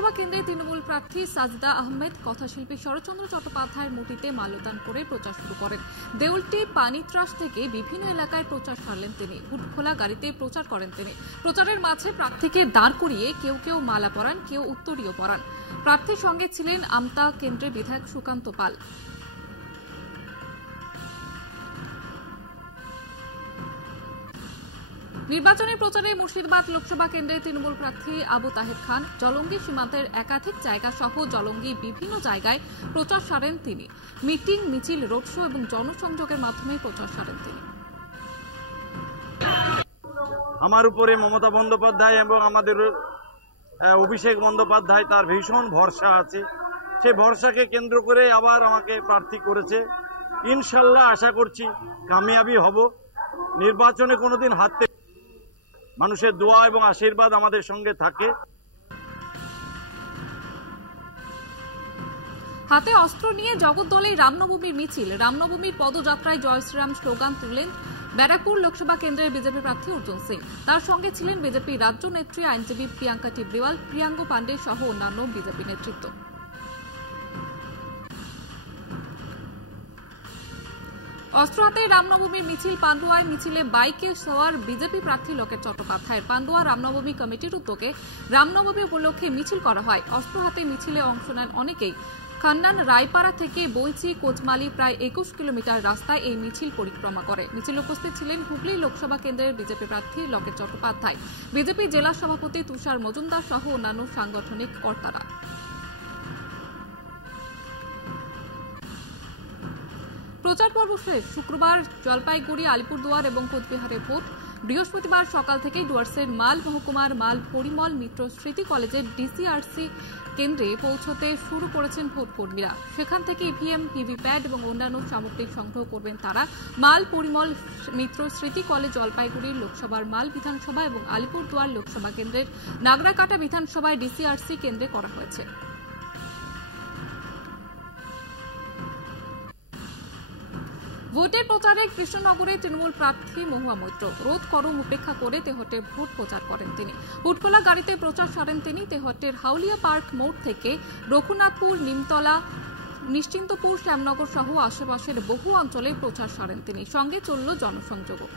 লোকসভা কেন্দ্রে তৃণমূল প্রার্থী সাজদা আহমেদ কথাশিল্পী শরৎচন্দ্র চট্টোপাধ্যায়ের মূর্তিতে মাল্যদান করে প্রচার শুরু করেন। দেউলটি পানিত্রাস থেকে বিভিন্ন এলাকায় প্রচার সারলেন তিনি। হুটখোলা গাড়িতে প্রচার করেন তিনি। প্রচারের মাঝে প্রার্থীকে দাঁড় করিয়ে কেউ কেউ মালা পরান, কেউ উত্তরীয় পরান। প্রার্থীর সঙ্গে ছিলেন আমতা কেন্দ্রের বিধায়ক সুকান্ত পাল। নির্বাচনী প্রচারে মুর্শিদাবাদ লোকসভা কেন্দ্রে তৃণমূল প্রার্থী আবু তাহের খান জলঙ্গি সীমান্তের একাধিক জায়গা সহ জলঙ্গি বিভিন্ন জায়গায় প্রচার সারেন তিনি। মিটিং, মিছিল, রোড শো এবং জনসংযোগের মাধ্যমে প্রচার সারেন তিনি। আমার উপরে মমতা বন্দ্যোপাধ্যায় এবং আমাদের অভিষেক বন্দ্যোপাধ্যায় তার ভীষণ ভরসা আছে। সেই ভরসাকে কেন্দ্র করে আবার আমাকে প্রার্থী করেছে। ইনশাল্লাহ আশা করছি কামিয়াবি হব। নির্বাচনে কোনোদিন হারতে, মানুষের দোয়া এবং আশীর্বাদ আমাদের সঙ্গে থাকে। হাতে অস্ত্র নিয়ে জগদ্দলে রামনবমীর মিছিল। রামনবমীর পদযাত্রায় জয় শ্রীরাম স্লোগান তুললেন ব্যারাকপুর লোকসভা কেন্দ্রের বিজেপি প্রার্থী অর্জুন সিং। তার সঙ্গে ছিলেন বিজেপি রাজ্য নেত্রী আইনজীবী প্রিয়াঙ্কা টিবরিওয়াল, প্রিয়াঙ্গ পান্ডে সহ অন্যান্য বিজেপি নেতৃত্ব। অস্ত্র হাতে রামনবমীর মিছিল পান্ডুয়ায়। মিছিলে বাইকে সওয়ার বিজেপি প্রার্থী লোকেট চট্টোপাধ্যায়ের। পান্ডুয়া রামনবমী কমিটির উদ্যোগে রামনবমী উপলক্ষে মিছিল করা হয়। অস্ত্র হাতে মিছিলে অংশ নেন অনেকেই। খান্নান রায়পাড়া থেকে বইচি কোচমালি প্রায় 21 কিলোমিটার রাস্তায় এই মিছিল পরিক্রমা করে। মিছিল উপস্থিত ছিলেন হুগলি লোকসভা কেন্দ্রের বিজেপি প্রার্থী লোকেট চট্টোপাধ্যায়, বিজেপি জেলা সভাপতি তুষার মজুমদার সহ অন্যান্য সাংগঠনিক কর্তারা। প্রচার পর্ব শেষ। শুক্রবার জলপাইগুড়ি, আলিপুরদুয়ার এবং কোচবিহারে ভোট। বৃহস্পতিবার সকাল থেকেই ডুয়ার্সের মাল মহকুমার মাল পরিমল মিত্র স্মৃতি কলেজের ডিসিআরসি কেন্দ্রে পৌঁছতে শুরু করেছেন ভোট কর্মীরা। সেখান থেকে ইভিএম, ভিভিপ্যাট এবং অন্যান্য সামগ্রিক সংগ্রহ করবেন তারা। মাল পরিমল মিত্র স্মৃতি কলেজ জলপাইগুড়ির লোকসভার মাল বিধানসভা এবং আলিপুরদুয়ার লোকসভা কেন্দ্রের নাগরাকাটা বিধানসভায় ডিসিআরসি কেন্দ্রে করা হয়েছে। ভোটের প্রচারে কৃষ্ণনগরে তৃণমূল প্রার্থী মহুয়া মৈত্র রোদ গরম উপেক্ষা করে তেহট্টে ভোট প্রচার করেন তিনি। হুটখোলা গাড়িতে প্রচার সারেন তিনি। তেহট্টের হাউলিয়া পার্ক মোড় থেকে রঘুনাথপুর, নিমতলা, নিশ্চিন্তপুর, শ্যামনগর সহ আশেপাশের বহু অঞ্চলে প্রচার সারেন তিনি। সঙ্গে চলল জনসংযোগও।